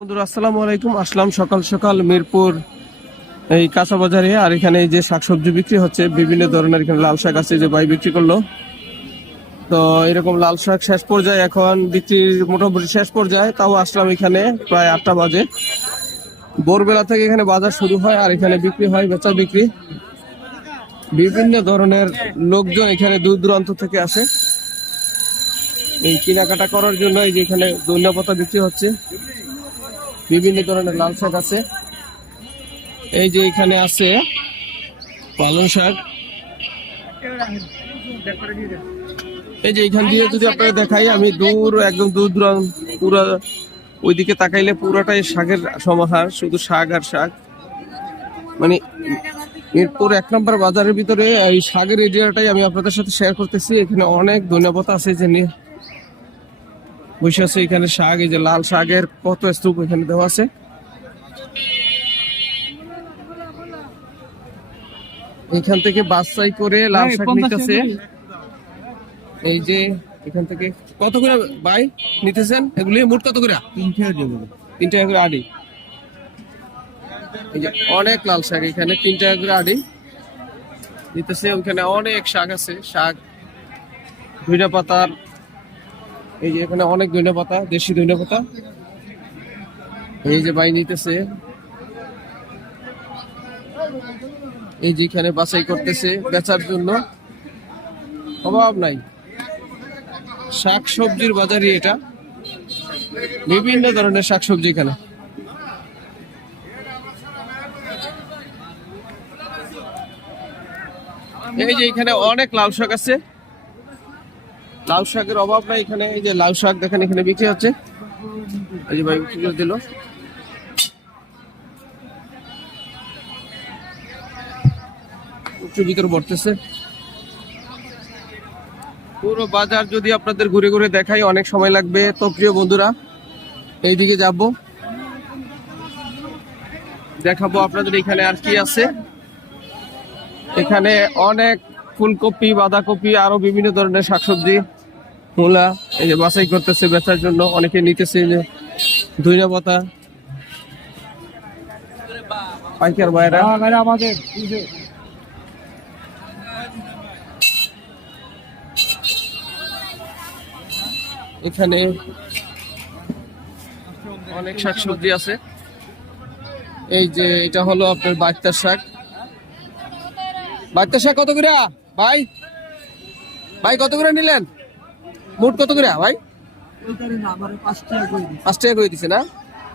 বন্ধুরা আসসালামু আলাইকুম। আসলাম সকাল সকাল মিরপুর এই কাঁচা বাজারে। আর এখানে এই যে শাকসবজি বিক্রি হচ্ছে বিভিন্ন ধরনের। এখানে লাল শাক আছে, যে ভাই বিক্রি করলো। তো এরকম লাল শাক শেষ পর্যায়ে, এখন বিক্রির মোটামুটি শেষ পর্যায়ে। তাও আসলাম এখানে প্রায় 8টা বাজে। ভোরবেলা থেকে এখানে বাজার শুরু হয় আর এখানে বিক্রি হয়, বেচা বিক্রি। বিভিন্ন ধরনের লোকজন এখানে দূর দূরান্ত থেকে আসে এই কেনাকাটা করার জন্য। এই যে এখানে ধনিয়া পাতা বিক্রি হচ্ছে, বিভিন্ন ধরনের লাল শাক আছে। এই যে এখানে আছে পালং শাক। এই যে এখান দিয়ে যদি আপনারা দেখাই, আমি একদম দূর দূরান্ত পুরো ওইদিকে তাকাইলে পুরোটাই শাকের সমাহার, শুধু শাক আর শাক। মানে মিরপুর 1 নম্বর বাজারের ভিতরে এই শাকের এরিয়াটাই আমি আপনাদের সাথে শেয়ার করতেছি। এখানে অনেক ধন্যবাদ আছে যে নিয়ে বসে আছে এখানে শাক। এই যে লাল শাকের কত স্তূপ এখানে দেওয়া আছে। এখান থেকে বাছাই করে লাল শাক নিতেছে। এই যে এখান থেকে কত করে ভাই নিতেছেন এগুলি? মোট কত করে? 3 টাকা করে আড়ি। এই যে অনেক লাল শাক, এখানে 3 টাকা করে আড়ি নিতেছে। ওখানে অনেক শাক আছে, শাক, ধনিয়া পাতার। এই যে এখানে অনেক ধনিয়া পাতা, দেশি ধনিয়া পাতা। এই যে ভাই নিতেছে। এই যে এখানে বাছাই করতেছে বেচার জন্য, অভাব নাই। শাক সবজির বাজারই এটা, বিভিন্ন ধরনের শাকসবজি এখানে। এই যে এখানে অনেক লাল শাক আছে, লাল শাকের অভাব নাই এখানে। এই যে লাল শাক দেখেন এখানে বিক্রি হচ্ছে। এই যে ভাই বিক্রি করে দিল। একটু ভিতরে ভরতেছে পুরো বাজার। যদি আপনাদের ঘুরে ঘুরে দেখাই অনেক সময় লাগবে। তো প্রিয় বন্ধুরা, এইদিকে যাব, দেখাবো আপনাদের এখানে আর কি আছে। এখানে অনেক ফুলকপি, বাঁধাকপি, আরো বিভিন্ন ধরনের শাকসবজি, মূলা। এই যে বাছাই করতেছে বেচার জন্য, অনেকে নিতেছে। যে ধনিয়া পাতা, পাইকার ভাইরা। এখানে অনেক শাকসবজি আছে। এই যে এটা হলো আপনার বাইতার শাক। বাইতার শাক কত করে ভাই? ভাই কত করে নিলেন? মোট কত করে ভাই? 5 টাকা করে দিছে না?